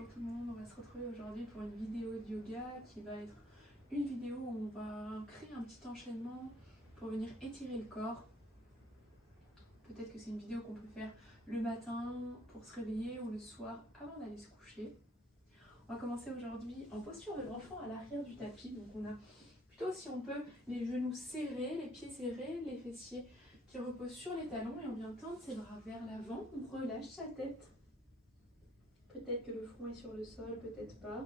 Bonjour tout le monde, on va se retrouver aujourd'hui pour une vidéo de yoga qui va être une vidéo où on va créer un petit enchaînement pour venir étirer le corps. Peut-être que c'est une vidéo qu'on peut faire le matin pour se réveiller ou le soir avant d'aller se coucher. On va commencer aujourd'hui en posture de l'enfant à l'arrière du tapis. Donc on a plutôt, si on peut, les genoux serrés, les pieds serrés, les fessiers qui reposent sur les talons et on vient tendre ses bras vers l'avant. On relâche sa tête. Peut-être que le front est sur le sol, peut-être pas.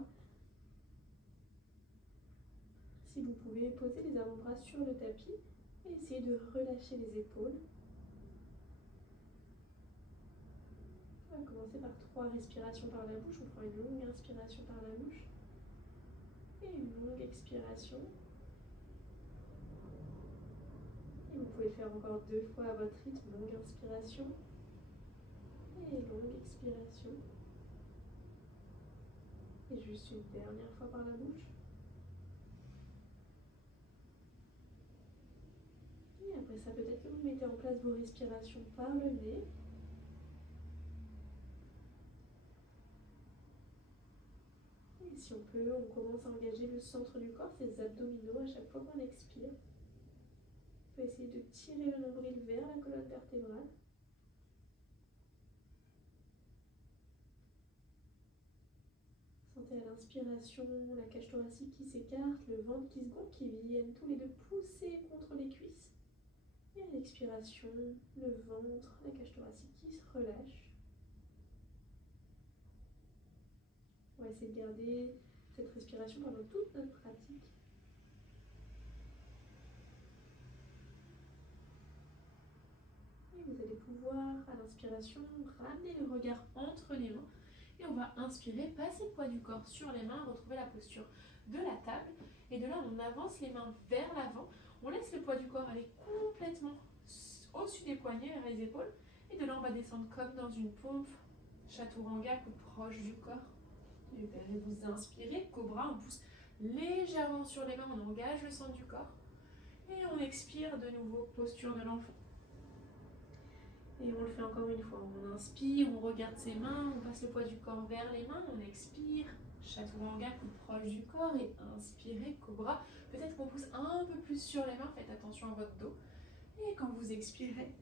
Si vous pouvez, poser les avant-bras sur le tapis et essayer de relâcher les épaules. On va commencer par 3 respirations par la bouche. On prend une longue inspiration par la bouche et une longue expiration. Et vous pouvez le faire encore 2 fois à votre rythme. Longue inspiration et longue expiration. Et juste une dernière fois par la bouche. Et après ça, peut-être que vous mettez en place vos respirations par le nez. Et si on peut, on commence à engager le centre du corps, ses abdominaux à chaque fois qu'on expire. On peut essayer de tirer le nombril vers la colonne vertébrale. Sentez à l'inspiration la cage thoracique qui s'écarte, le ventre qui se gonfle, qui viennent tous les deux pousser contre les cuisses. Et à l'expiration, le ventre, la cage thoracique qui se relâche. On va essayer de garder cette respiration pendant toute notre pratique. Et vous allez pouvoir, à l'inspiration, ramener le regard entre les mains. Et on va inspirer, passer le poids du corps sur les mains, retrouver la posture de la table. Et de là, on avance les mains vers l'avant. On laisse le poids du corps aller complètement au-dessus des poignets, vers les épaules. Et de là, on va descendre comme dans une pompe, chaturanga, coude proche du corps. Et vous inspirez, cobra, on pousse légèrement sur les mains, on engage le centre du corps. Et on expire de nouveau, posture de l'enfant. Et on le fait encore une fois. On inspire, on regarde ses mains, on passe le poids du corps vers les mains, on expire, chaturanga, coude proche du corps, et inspirez, cobra. Peut-être qu'on pousse un peu plus sur les mains, faites attention à votre dos. Et quand vous expirez,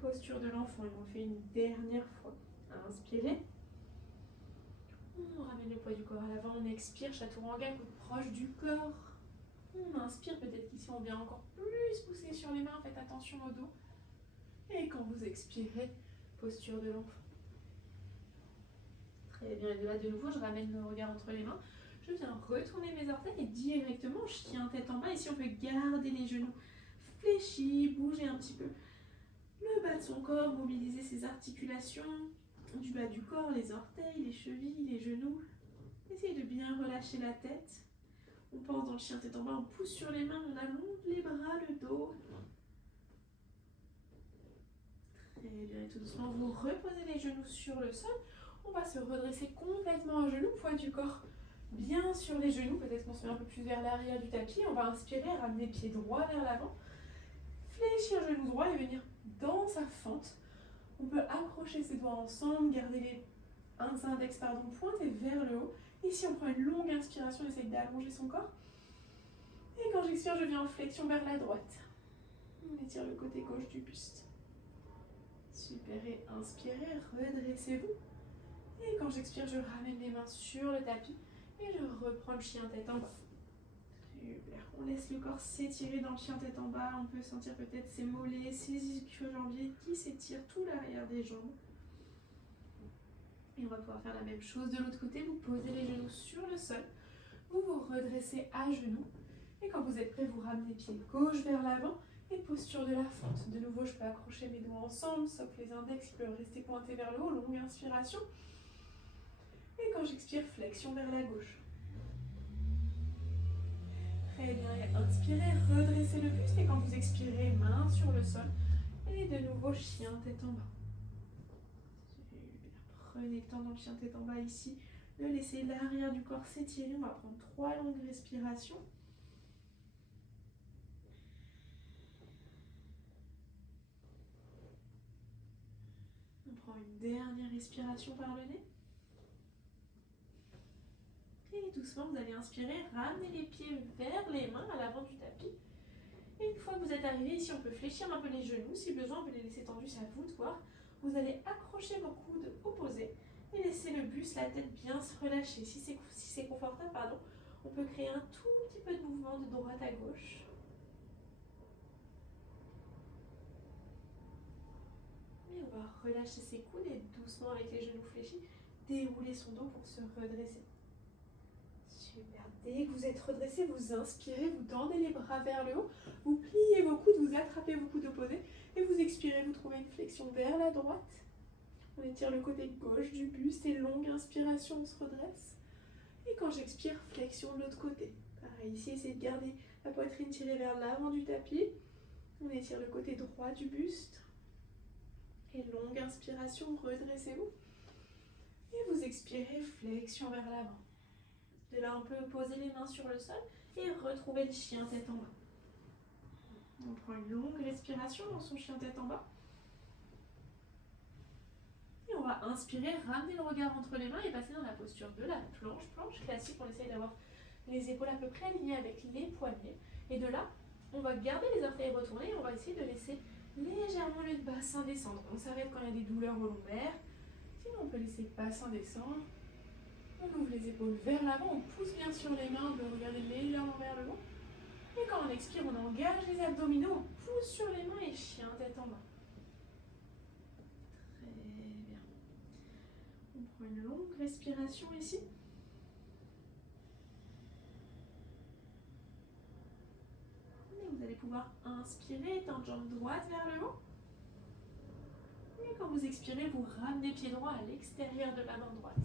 posture de l'enfant, et on le fait une dernière fois. Inspirez. On ramène le poids du corps à l'avant, on expire, chaturanga, coude proche du corps. On inspire, peut-être qu'ici on vient encore plus pousser sur les mains, faites attention au dos. Et quand vous expirez, posture de l'enfant. Très bien, et de là de nouveau, je ramène le regard entre les mains. Je viens retourner mes orteils et directement chien tête en bas. Ici, on peut garder les genoux fléchis, bouger un petit peu le bas de son corps, mobiliser ses articulations du bas du corps, les orteils, les chevilles, les genoux. Essayez de bien relâcher la tête. On pense dans le chien tête en bas, on pousse sur les mains, on allonge les bras, le dos. Très bien, et tout doucement, vous reposez les genoux sur le sol. On va se redresser complètement à genoux, poids du corps bien sur les genoux. Peut-être qu'on se met un peu plus vers l'arrière du tapis. On va inspirer, ramener pied droit vers l'avant. Fléchir genou droit et venir dans sa fente. On peut accrocher ses doigts ensemble, garder les index pointés vers le haut. Ici, on prend une longue inspiration, on essaye d'allonger son corps. Et quand j'expire, je viens en flexion vers la droite. On étire le côté gauche du buste. Super, et inspirez, redressez-vous. Et quand j'expire, je ramène les mains sur le tapis et je reprends le chien tête en bas. Super, on laisse le corps s'étirer dans le chien tête en bas. On peut sentir peut-être ses mollets, ses ischio-jambiers qui s'étirent tout l'arrière des jambes. Et on va pouvoir faire la même chose de l'autre côté. Vous posez les genoux sur le sol. Vous vous redressez à genoux. Et quand vous êtes prêt, vous ramenez pied gauche vers l'avant. Et posture de la fente. De nouveau, je peux accrocher mes doigts ensemble, sauf les index qui peuvent rester pointés vers le haut. Longue inspiration. Et quand j'expire, flexion vers la gauche. Très bien, et inspirez, redressez le buste. Et quand vous expirez, main sur le sol. Et de nouveau, chien tête en bas. Super. Prenez le temps dans le chien tête en bas ici de laisser l'arrière du corps s'étirer. On va prendre 3 longues respirations. On prend une dernière respiration par le nez. doucement, vous allez inspirer, ramener les pieds vers les mains à l'avant du tapis. Et une fois que vous êtes arrivé ici, on peut fléchir un peu les genoux. Si besoin, on peut les laisser tendus, c'est à vous de voir. Vous allez accrocher vos coudes opposés et laisser le buste, la tête bien se relâcher. Si c'est confortable, pardon, on peut créer un tout petit peu de mouvement de droite à gauche. Et on va relâcher ses coudes et doucement avec les genoux fléchis, dérouler son dos pour se redresser. Super. Dès que vous êtes redressé, vous inspirez, vous tendez les bras vers le haut, vous pliez vos coudes, vous attrapez vos coudes opposés et vous expirez, vous trouvez une flexion vers la droite. On étire le côté gauche du buste et longue inspiration, on se redresse. Et quand j'expire, flexion de l'autre côté. Pareil, ici, essayez de garder la poitrine tirée vers l'avant du tapis. On étire le côté droit du buste. Et longue inspiration, redressez-vous. Et vous expirez, flexion vers l'avant. De là, on peut poser les mains sur le sol et retrouver le chien tête en bas. On prend une longue respiration dans son chien tête en bas. Et on va inspirer, ramener le regard entre les mains et passer dans la posture de la planche classique. On essaye d'avoir les épaules à peu près alignées avec les poignets. Et de là, on va garder les orteils retournés et on va essayer de laisser légèrement le bassin descendre. On s'arrête quand il y a des douleurs au lombaire. Sinon, on peut laisser le bassin descendre. On ouvre les épaules vers l'avant, on pousse bien sur les mains, on peut regarder légèrement vers le haut. Et quand on expire, on engage les abdominaux, on pousse sur les mains et chien tête en bas. Très bien. On prend une longue respiration ici. Et vous allez pouvoir inspirer, tendre jambe droite vers le haut. Et quand vous expirez, vous ramenez pied droit à l'extérieur de la main droite.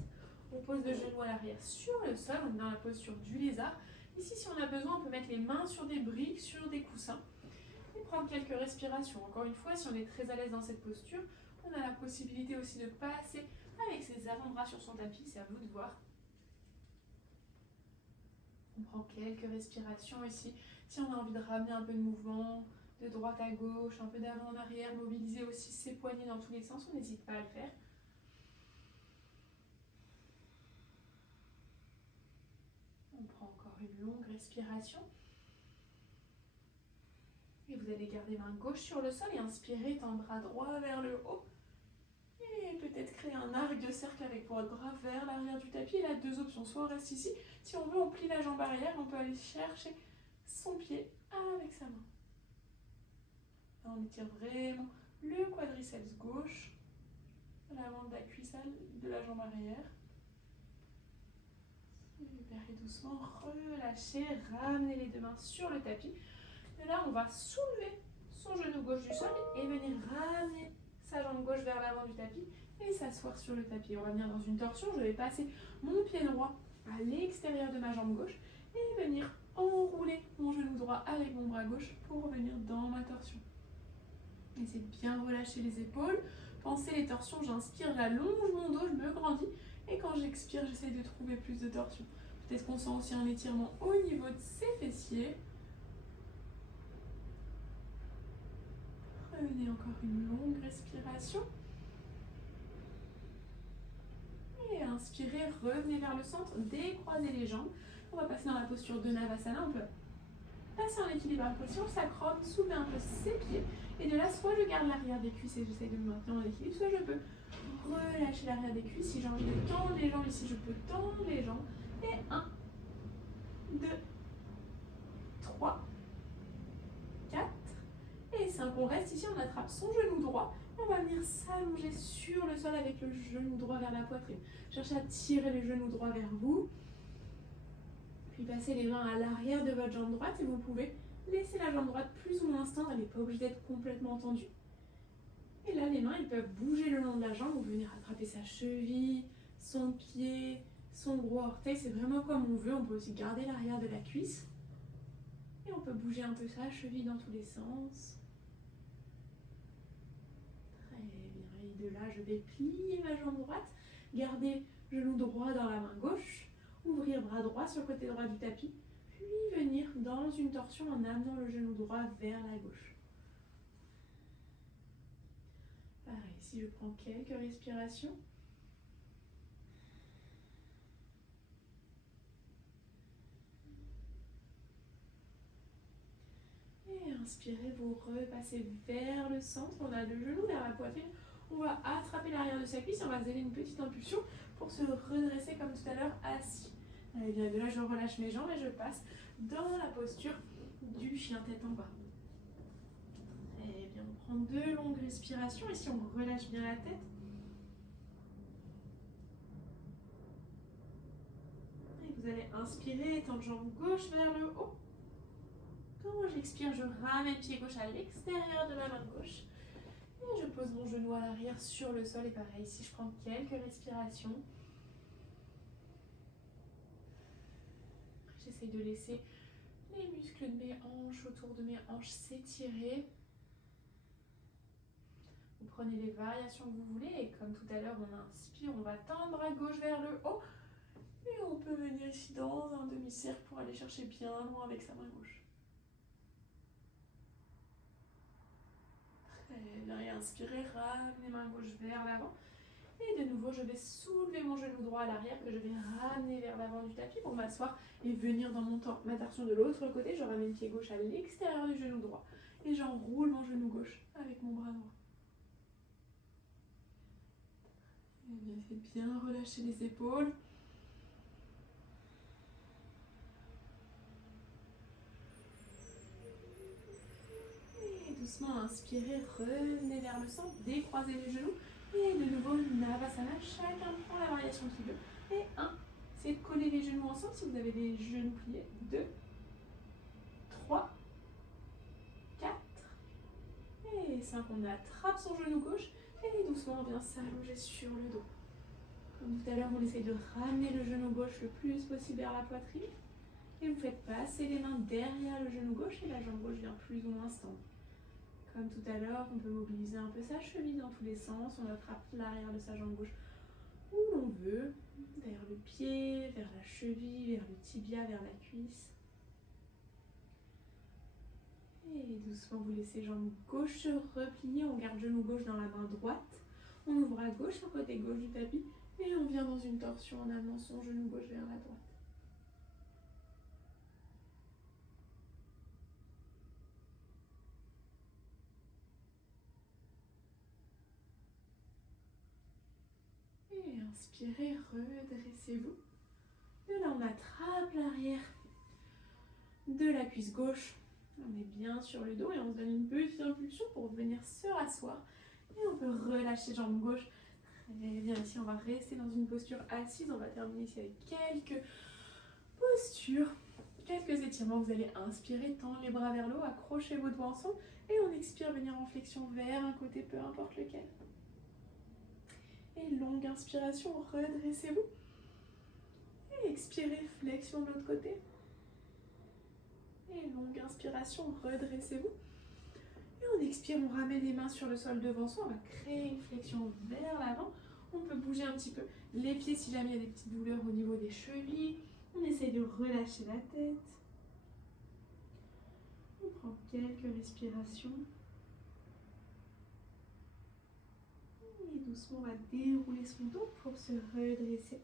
On pose le genou à l'arrière sur le sol, on est dans la posture du lézard. Ici, si on a besoin, on peut mettre les mains sur des briques, sur des coussins et prendre quelques respirations. Encore une fois, si on est très à l'aise dans cette posture, on a la possibilité aussi de passer avec ses avant-bras sur son tapis, c'est à vous de voir. On prend quelques respirations ici. Si on a envie de ramener un peu de mouvement, de droite à gauche, un peu d'avant en arrière, mobiliser aussi ses poignets dans tous les sens, on n'hésite pas à le faire. On prend encore une longue respiration. Et vous allez garder main gauche sur le sol et inspirer, tendre bras droit vers le haut. Et peut-être créer un arc de cercle avec votre bras vers l'arrière du tapis. Et là, deux options. Soit on reste ici. Si on veut, on plie la jambe arrière. On peut aller chercher son pied avec sa main. Là, on étire vraiment le quadriceps gauche, l'avant de la cuisse de la jambe arrière. Super, et doucement, relâchez, ramenez les deux mains sur le tapis. Et là, on va soulever son genou gauche du sol et venir ramener sa jambe gauche vers l'avant du tapis et s'asseoir sur le tapis. On va venir dans une torsion. Je vais passer mon pied droit à l'extérieur de ma jambe gauche et venir enrouler mon genou droit avec mon bras gauche pour revenir dans ma torsion. Essayez de bien relâcher les épaules. Pensez les torsions, j'inspire, j'allonge mon dos, je me grandis. Et quand j'expire, j'essaie de trouver plus de torsion. Peut-être qu'on sent aussi un étirement au niveau de ses fessiers. Prenez encore une longue respiration. Et inspirez, revenez vers le centre, décroisez les jambes. On va passer dans la posture de Navasana. On peut passer en équilibre à si on s'accroche, soulever un peu ses pieds. Et de là, soit je garde l'arrière des cuisses et j'essaie de me maintenir en équilibre, soit je peux relâcher l'arrière des cuisses. Si j'ai envie de tendre les jambes ici, je peux tendre les jambes. Et 1, 2, 3, 4 et 5. On reste ici, on attrape son genou droit. On va venir s'allonger sur le sol avec le genou droit vers la poitrine. Cherchez à tirer le genou droit vers vous. Puis passez les mains à l'arrière de votre jambe droite et vous pouvez laisser la jambe droite plus ou moins tendre. Elle n'est pas obligée d'être complètement tendue. Et là, les mains, ils peuvent bouger le long de la jambe. Vous pouvez venir attraper sa cheville, son pied, son gros orteil. C'est vraiment comme on veut. On peut aussi garder l'arrière de la cuisse. Et on peut bouger un peu sa cheville dans tous les sens. Très bien. Et de là, je vais plier ma jambe droite. Garder genou droit dans la main gauche. Ouvrir bras droit sur le côté droit du tapis. Puis venir dans une torsion en amenant le genou droit vers la gauche. Pareil, ici je prends quelques respirations. inspirez, vous repassez vers le centre. On a le genou vers la poitrine. On va attraper l'arrière de sa cuisse et on va se donner une petite impulsion pour se redresser comme tout à l'heure assis. Allez bien, de là je relâche mes jambes et je passe dans la posture du chien tête en bas. Très bien, on prend 2 longues respirations. Ici on relâche bien la tête. Et vous allez inspirer, étendre jambe gauche vers le haut. Quand j'expire, je ramène pied gauche à l'extérieur de la main gauche. Et je pose mon genou à l'arrière sur le sol. Et pareil, ici je prends quelques respirations. J'essaye de laisser les muscles de mes hanches, autour de mes hanches s'étirer. Vous prenez les variations que vous voulez. Et comme tout à l'heure, on inspire, on va tendre bras gauche vers le haut. Et on peut venir ici dans un demi-cercle pour aller chercher bien loin avec sa main gauche. Très bien, et inspirez, ramenez main gauche vers l'avant. Et de nouveau, je vais soulever mon genou droit à l'arrière que je vais ramener vers l'avant du tapis pour m'asseoir et venir dans ma torsion de l'autre côté. Je ramène pied gauche à l'extérieur du genou droit et j'enroule mon genou gauche avec mon bras droit. Et bien, c'est bien relâcher les épaules. Et doucement, inspirez, revenez vers le centre, décroisez les genoux. Et de nouveau, Navasana, chacun prend la variation qu'il veut. Et 1, essayez de coller les genoux ensemble si vous avez les genoux pliés. 2, 3, 4 et 5. On attrape son genou gauche et doucement on vient s'allonger sur le dos. Comme tout à l'heure, on essaye de ramener le genou gauche le plus possible vers la poitrine. Et vous faites passer les mains derrière le genou gauche et la jambe gauche vient plus ou moins se tendre. Comme tout à l'heure, on peut mobiliser un peu sa cheville dans tous les sens. On attrape l'arrière de sa jambe gauche où l'on veut, vers le pied, vers la cheville, vers le tibia, vers la cuisse. Et doucement, vous laissez jambe gauche se replier. On garde genou gauche dans la main droite. On ouvre à gauche, sur le côté gauche du tapis. Et on vient dans une torsion en amenant son genou gauche vers la droite. Et inspirez, redressez-vous. Et là, on attrape l'arrière de la cuisse gauche. On est bien sur le dos et on se donne une petite impulsion pour venir se rasseoir. Et on peut relâcher jambe gauche. Et bien ici, on va rester dans une posture assise. On va terminer ici avec quelques postures, quelques étirements. Vous allez inspirer, tendre les bras vers le haut, accrochez vos doigts ensemble. Et on expire, venir en flexion vers un côté, peu importe lequel. Et longue inspiration, redressez-vous. Et expirez, flexion de l'autre côté. Et longue inspiration, redressez-vous. Et on expire, on ramène les mains sur le sol devant soi. On va créer une flexion vers l'avant. On peut bouger un petit peu les pieds si jamais il y a des petites douleurs au niveau des chevilles. On essaye de relâcher la tête. On prend quelques respirations. Et doucement, on va dérouler son dos pour se redresser.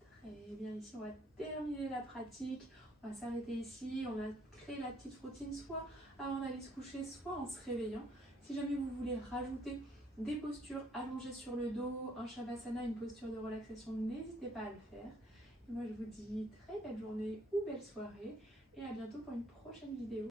Très bien, ici on va terminer la pratique. On va s'arrêter ici. On a créé la petite routine soit avant d'aller se coucher, soit en se réveillant. Si jamais vous voulez rajouter des postures allongées sur le dos, un Shavasana, une posture de relaxation, n'hésitez pas à le faire. Et moi je vous dis très belle journée ou belle soirée et à bientôt pour une prochaine vidéo.